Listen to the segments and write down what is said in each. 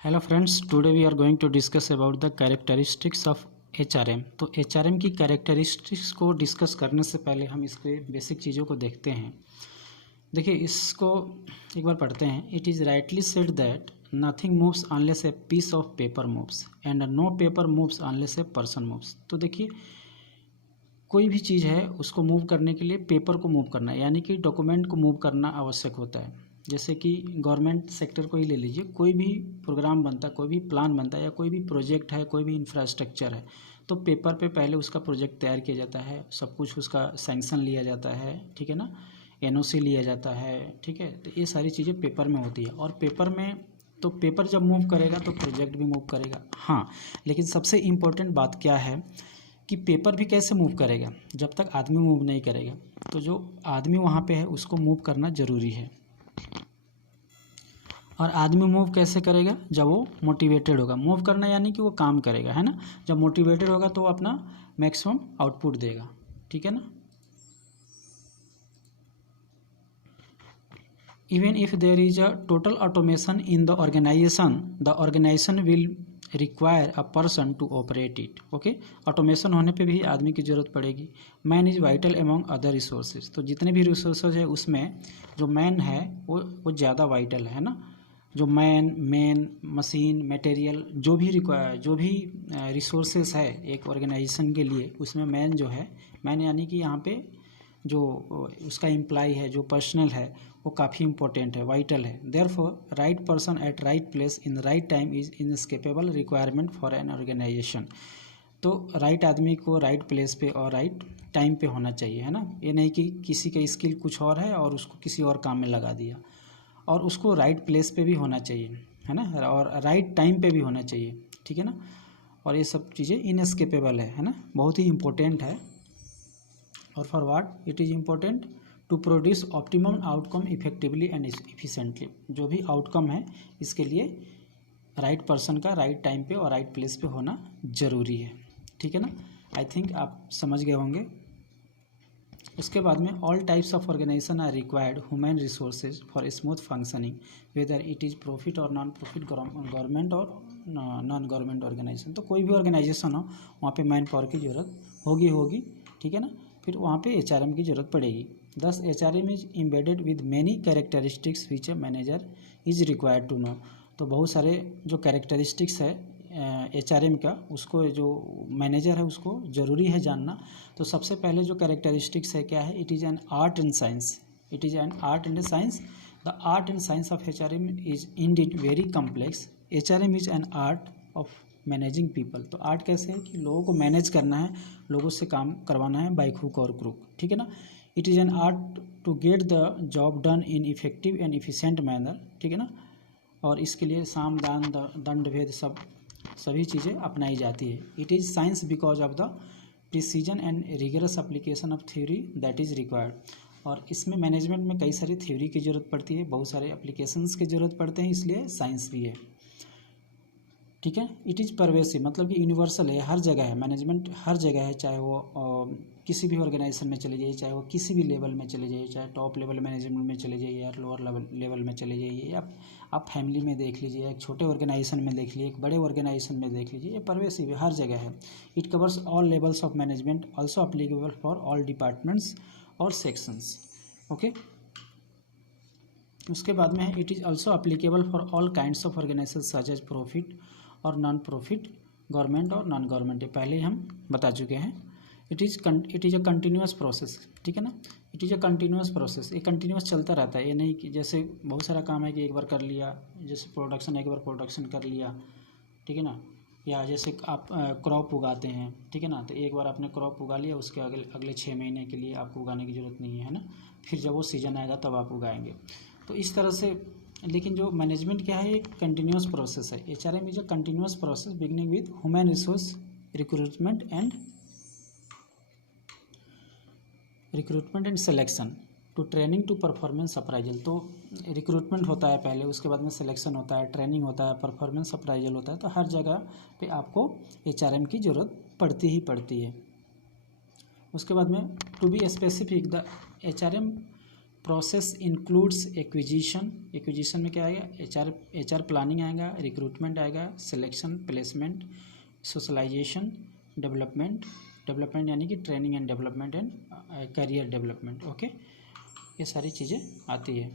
Hello friends, today we are going to discuss about the characteristics of HRM. तो HRM की characteristics को discuss करने से पहले हम इसके बेसिक चीज़ों को देखते हैं। देखिए, इसको एक बार पढ़ते हैं। It is rightly said that nothing moves unless a piece of paper moves and no paper moves unless a person moves. तो देखिए, कोई भी चीज़ है उसको मूव करने के लिए पेपर को मूव करना है, यानी कि डॉक्यूमेंट को मूव करना आवश्यक होता है। जैसे कि गवर्नमेंट सेक्टर को ही ले लीजिए, कोई भी प्रोग्राम बनता है, कोई भी प्लान बनता है, या कोई भी प्रोजेक्ट है, कोई भी इंफ्रास्ट्रक्चर है, तो पेपर पे पहले उसका प्रोजेक्ट तैयार किया जाता है, सब कुछ उसका सैंक्शन लिया जाता है, ठीक है ना, एनओसी लिया जाता है, ठीक है। तो ये सारी चीज़ें पेपर में होती है, और पेपर में तो पेपर जब मूव करेगा तो प्रोजेक्ट भी मूव करेगा। हाँ, लेकिन सबसे इम्पोर्टेंट बात क्या है कि पेपर भी कैसे मूव करेगा जब तक आदमी मूव नहीं करेगा। तो जो आदमी वहाँ पे है उसको मूव करना ज़रूरी है, और आदमी मूव कैसे करेगा? जब वो मोटिवेटेड होगा। मूव करना यानी कि वो काम करेगा, है ना। जब मोटिवेटेड होगा तो वो अपना मैक्सिमम आउटपुट देगा, ठीक है ना। Even if there is a total automation in the organization will require a person to operate it. Okay, automation होने पे भी आदमी की ज़रूरत पड़ेगी। Man is vital among other resources. तो जितने भी रिसोर्सेज है उसमें जो मैन है वो ज़्यादा वाइटल है ना। जो मेन मशीन मटेरियल जो भी रिसोर्सेज है एक ऑर्गेनाइजेशन के लिए, उसमें मैन जो है, मैन यानी कि यहाँ पे जो उसका एम्प्लॉय है, जो पर्सनल है, वो काफ़ी इंपॉर्टेंट है, वाइटल है। Therefore right person at right place in right time is inescapable requirement for an organisation. तो राइट आदमी को राइट प्लेस पे और राइट टाइम पे होना चाहिए, है ना। ये नहीं कि किसी का स्किल कुछ और है और उसको किसी और काम में लगा दिया, और उसको राइट प्लेस पे भी होना चाहिए, है ना, और राइट टाइम पे भी होना चाहिए, ठीक है ना। और ये सब चीज़ें इनएस्केपेबल है ना, बहुत ही इम्पोर्टेंट है। और for what it is important? To produce optimum outcome effectively and efficiently. जो भी आउटकम है इसके लिए राइट पर्सन का राइट टाइम पे और राइट प्लेस पे होना ज़रूरी है, ठीक है ना। आई थिंक आप समझ गए होंगे। उसके बाद में all types of organisation are required human resources for smooth functioning, whether it is profit और नॉन प्रॉफिट, गवर्नमेंट और नॉन गवर्नमेंट ऑर्गेनाइजेशन। तो कोई भी ऑर्गेनाइजेशन हो वहाँ पे मैन पावर की ज़रूरत होगी, ठीक है ना। फिर वहाँ पे एचआरएम की ज़रूरत पड़ेगी। Thus HRM is embedded with many characteristics which a manager is required to know. तो बहुत सारे जो कैरेक्टरिस्टिक्स है एचआरएम का, उसको जो मैनेजर है उसको ज़रूरी है जानना। तो सबसे पहले जो कैरेक्टरिस्टिक्स है क्या है? It is an art and science. It is an art and science. The art and science of HRM is Indeed very complex. HRM is an art of managing people. तो आर्ट कैसे है कि लोगों को manage करना है, लोगों से काम करवाना है बाई हुक और क्रुक, ठीक है ना। It is an art to get the job done in effective and efficient manner, ठीक है ना। और इसके लिए साम दान दंड भेद सभी चीज़ें अपनाई जाती है। It is science because of the precision and rigorous application of theory that is required. और इसमें मैनेजमेंट में कई सारी थ्योरी की ज़रूरत पड़ती है, बहुत सारे एप्लीकेशंस की ज़रूरत पड़ते हैं, इसलिए साइंस भी है, ठीक है। इट इज़ परवेसिव, मतलब कि यूनिवर्सल है, हर जगह है। मैनेजमेंट हर जगह है, चाहे वो किसी भी ऑर्गेनाइजेशन में चले जाइए, चाहे वो किसी भी लेवल में चले जाइए, चाहे टॉप लेवल मैनेजमेंट में चले जाइए या लोअर लेवल में चले जाइए, या आप फैमिली में देख लीजिए, एक छोटे ऑर्गेनाइजेशन में देख लीजिए, एक बड़े ऑर्गेनाइजेशन में देख लीजिए, ये परवेसिव है, हर जगह है। It covers all levels of management, also applicable for all departments और सेक्शंस। ओके, उसके बाद में है it is also applicable for all kinds of organisation such as profit और नॉन प्रॉफिट, गवर्नमेंट और नॉन गवर्नमेंट। पहले ही हम बता चुके हैं। It is a continuous process, ठीक है ना। It is a continuous process, ये कंटिन्यूअस चलता रहता है। ये नहीं कि जैसे बहुत सारा काम है कि एक बार कर लिया, जैसे प्रोडक्शन एक बार प्रोडक्शन कर लिया, ठीक है ना। या जैसे आप क्रॉप उगाते हैं, ठीक है ना, तो एक बार आपने क्रॉप उगा लिया, उसके अगले 6 महीने के लिए आपको उगाने की ज़रूरत नहीं है ना। फिर जब वो सीज़न आएगा तब आप उगाएंगे। तो इस तरह से, लेकिन जो मैनेजमेंट क्या है, एक कंटिन्यूस प्रोसेस है। HRM is a continuous process beginning with human resource recruitment and selection to training to performance appraisal. तो रिक्रूटमेंट होता है पहले, उसके बाद में सिलेक्शन होता है, ट्रेनिंग होता है, परफॉर्मेंस अप्राइजल होता है। तो हर जगह पे आपको एचआरएम की ज़रूरत पड़ती ही पड़ती है। उसके बाद में to be specific, the HRM process includes acquisition, acquisition में क्या आएगा, एच आर प्लानिंग आएगा, रिक्रूटमेंट आएगा, selection, placement, socialisation, development, development यानी कि training and development and career development. Okay, ये सारी चीज़ें आती है।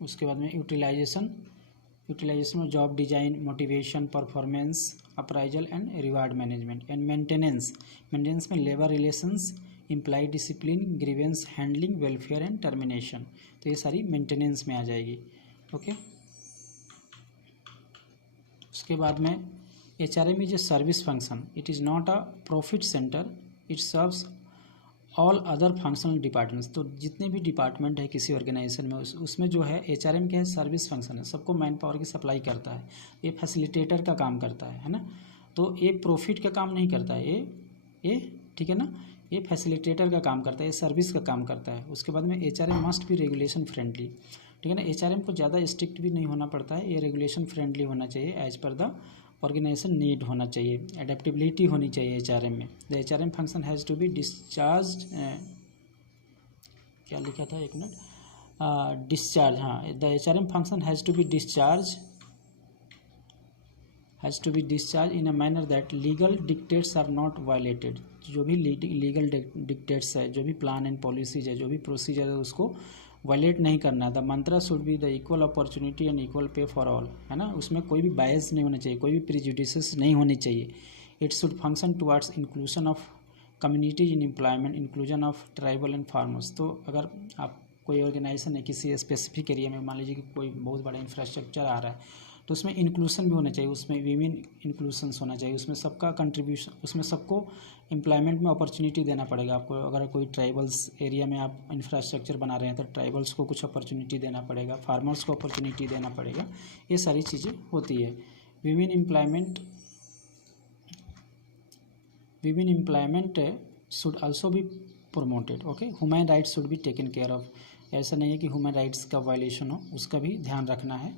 उसके बाद में यूटिलाइजेशन, यूटिलाइजेशन में job design, motivation, performance appraisal and reward management. And maintenance, maintenance में labour relations, employ discipline, grievance handling, welfare and termination. तो ये सारी मेंटेनेंस में आ जाएगी। ओके, उसके बाद में HRM is a service function, it is not a profit centre, it serves all other functional departments. तो जितने भी डिपार्टमेंट है किसी ऑर्गेनाइजेशन में उसमें जो है HRM क्या है, सर्विस फंक्शन है, सबको मैन पावर की सप्लाई करता है, ये फैसिलिटेटर का काम करता है ना। तो ये प्रॉफिट का काम नहीं करता है, ये ठीक है ना, ये फैसिलिटेटर का काम करता है, ये सर्विस का काम करता है। उसके बाद में HRM मस्ट भी रेगुलेशन फ्रेंडली, ठीक है ना। HRM को ज़्यादा स्ट्रिक्ट भी नहीं होना पड़ता है, ये रेगुलेशन फ्रेंडली होना चाहिए, as per the organisation need होना चाहिए, एडेप्टेबिलिटी होनी चाहिए HRM में। The HRM function has to be discharge, क्या लिखा था एक मिनट, डिस्चार्ज, हाँ, the HRM function has to be discharge in a manner that legal dictates are not violated. जो भी लीगल डिक्टेट्स है, जो भी प्लान एंड पॉलिसीज है, जो भी प्रोसीजर है, उसको वायलेट नहीं करना है। The Mantra should be the equal opportunity and equal pay for all, है ना। उसमें कोई भी बायस नहीं होना चाहिए, कोई भी प्रिजुडिसेस नहीं होनी चाहिए। It should function towards inclusion of communities in employment, inclusion of tribal and farmers. तो अगर आप कोई ऑर्गेनाइजेशन है किसी स्पेसिफिक एरिया में, मान लीजिए कि कोई बहुत बड़ा इंफ्रास्ट्रक्चर आ रहा है, तो उसमें इंक्लूसन भी होना चाहिए, उसमें वीमेन इंक्लूसन्स होना चाहिए, उसमें सबका कंट्रीब्यूशन, उसमें सबको एम्प्लॉयमेंट में अपॉर्चुनिटी देना पड़ेगा आपको। अगर कोई ट्राइबल्स एरिया में आप इंफ्रास्ट्रक्चर बना रहे हैं तो ट्राइबल्स को कुछ अपॉर्चुनिटी देना पड़ेगा, फार्मर्स को अपॉर्चुनिटी देना पड़ेगा, ये सारी चीज़ें होती है। Women employment should also be promoted. Okay, human rights should be taken care of. ऐसा नहीं है कि ह्यूमन राइट्स का वायलेशन हो, उसका भी ध्यान रखना है।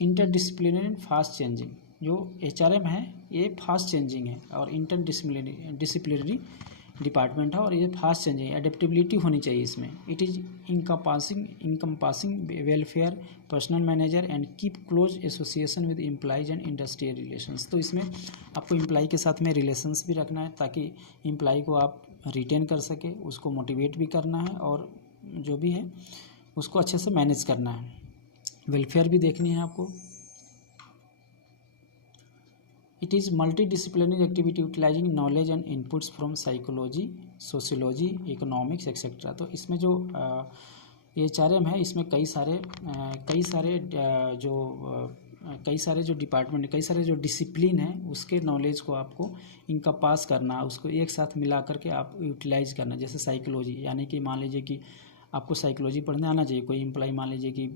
इंटरडिसिप्लिनरी एंड फास्ट चेंजिंग, जो HRM है ये फास्ट चेंजिंग है, और इंटरडिसिप्लिनरी डिपार्टमेंट है और ये फास्ट चेंजिंग है। एडेप्टेबिलिटी होनी चाहिए इसमें। It is encompassing welfare, personal manager and keep close association with employees and industrial relations. तो इसमें आपको एम्प्लॉय के साथ में रिलेशंस भी रखना है, ताकि एम्प्लॉय को आप रिटेन कर सके, उसको मोटिवेट भी करना है, और जो भी है उसको अच्छे से मैनेज करना है। वेलफेयर भी देखनी है आपको। It is multi disciplinary activity utilising knowledge and inputs from psychology, sociology, economics etcetera. तो इसमें जो HRM है, इसमें कई सारे जो डिपार्टमेंट, कई सारे जो डिसिप्लिन है, उसके नॉलेज को आपको इनका पास करना, उसको एक साथ मिला करके आप यूटिलाइज करना। जैसे साइकोलॉजी, यानी कि मान लीजिए कि आपको साइकोलॉजी पढ़ने आना चाहिए। कोई एम्प्लॉय मान लीजिए कि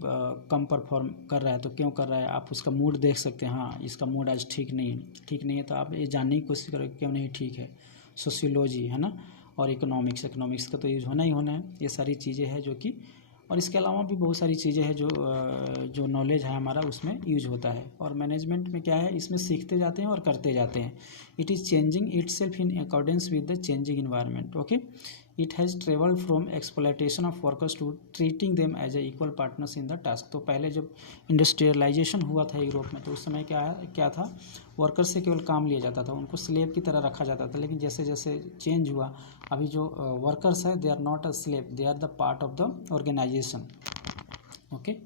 कम परफॉर्म कर रहा है, तो क्यों कर रहा है, आप उसका मूड देख सकते हैं, हाँ इसका मूड आज ठीक नहीं है, तो आप ये जानने की कोशिश करो क्यों नहीं ठीक है। सोशियोलॉजी है ना, और इकोनॉमिक्स का तो यूज होना ही होना है। ये सारी चीज़ें हैं जो कि, और इसके अलावा भी बहुत सारी चीज़ें हैं जो नॉलेज है हमारा उसमें यूज होता है। और मैनेजमेंट में क्या है, इसमें सीखते जाते हैं और करते जाते हैं। It is changing itself in accordance with the changing environment. Okay, it has travelled from exploitation of workers to treating them as a equal partners in the task. तो पहले जब इंडस्ट्रियलाइजेशन हुआ था यूरोप में, तो उस समय क्या था, वर्कर्स से केवल काम लिया जाता था, उनको स्लेव की तरह रखा जाता था। लेकिन जैसे जैसे चेंज हुआ, अभी जो वर्कर्स है, they are not a slave, they are the part of the organisation. Okay,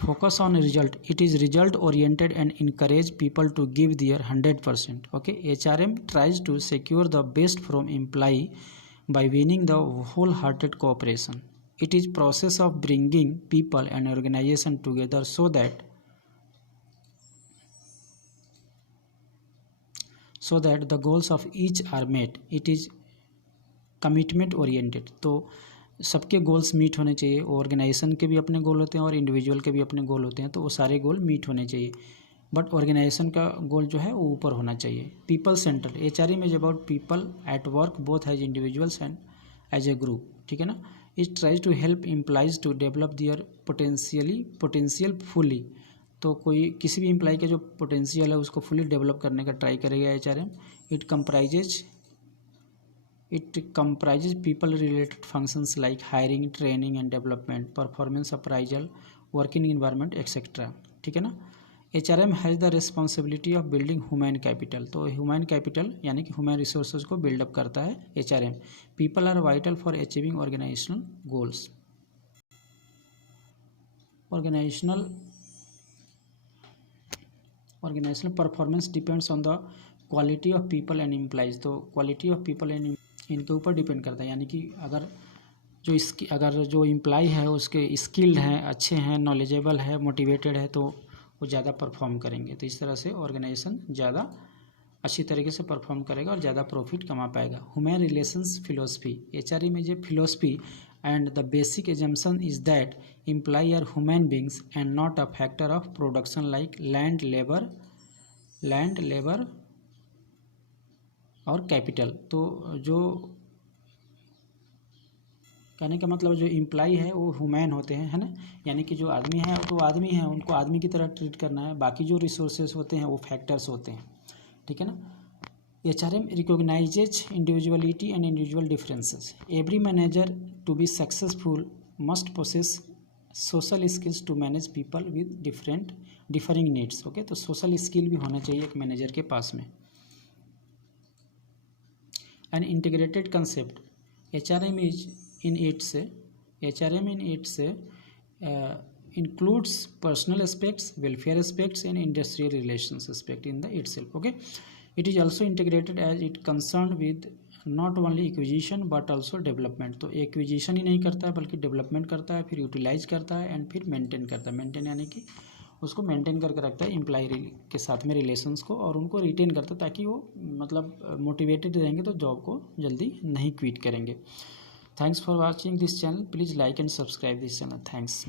focus on result. It is result oriented and encourage people to give their 100%. Okay, HRM tries to secure the best from employee by winning the wholehearted cooperation. It is process of bringing people and organization together so that the goals of each are met. It is commitment oriented. तो सबके goals meet होने चाहिए। Organisation के भी अपने गोल होते हैं और इंडिविजुअल के भी अपने गोल होते हैं, तो वो सारे गोल मीट होने चाहिए। बट ऑर्गेनाइजेशन का गोल जो है वो ऊपर होना चाहिए। People centre, HRM is about people at work both as individuals and as a group, ठीक है ना। It tries to help employees to develop their potential fully. तो कोई किसी भी एम्प्लॉय का जो पोटेंशियल है उसको फुली डेवलप करने का ट्राई करेगा HRM। It comprises people related functions like hiring, training and development, performance appraisal, working environment etc. ठीक है ना। HRM has the responsibility of building human capital. तो ह्यूमन कैपिटल यानी कि ह्यूमन रिसोर्सेज को बिल्डअप करता है HRM। People are vital for achieving organisational goals. Organisational performance depends on the quality of people and employees. तो quality of people and इनके ऊपर depend करता है, यानी कि अगर जो एम्प्लॉय है उसके स्किल्ड हैं, अच्छे हैं, नॉलेजेबल है, मोटिवेटेड है, तो वो ज़्यादा परफॉर्म करेंगे। तो इस तरह से ऑर्गेनाइजेशन ज़्यादा अच्छी तरीके से परफॉर्म करेगा और ज़्यादा प्रॉफिट कमा पाएगा। ह्यूमन रिलेशंस फिलोसफी, HRM में जो philosophy and the basic assumption is that employ are human beings and not a factor of production like land, labour और कैपिटल। तो जो कहने का मतलब जो एम्प्लॉय है वो ह्यूमन होते हैं, है ना, यानी कि जो आदमी है तो आदमी है, उनको आदमी की तरह ट्रीट करना है। बाकी जो रिसोर्सेस होते हैं वो फैक्टर्स होते हैं, ठीक है ना। HRM recognises individuality and individual differences. Every manager to be successful must possess social skills to manage people with differing needs. Okay, तो सोशल स्किल भी होना चाहिए एक मैनेजर के पास में। An integrated concept, HRM in its includes personal aspects, welfare aspects and industrial relations aspect in the itself. Okay, it is also integrated as it concerned with not only acquisition but also development. तो acquisition ही नहीं करता है बल्कि development करता है, फिर utilise करता है एंड फिर मेंटेन करता है। मेंटेन यानी कि उसको मेंटेन करके रखता है एम्प्लॉय के साथ में रिलेशंस को, और उनको रिटेन करता है ताकि वो मतलब मोटिवेटेड रहेंगे तो जॉब को जल्दी नहीं क्विट करेंगे। Thanks for watching this channel. Please like and subscribe this channel. Thanks.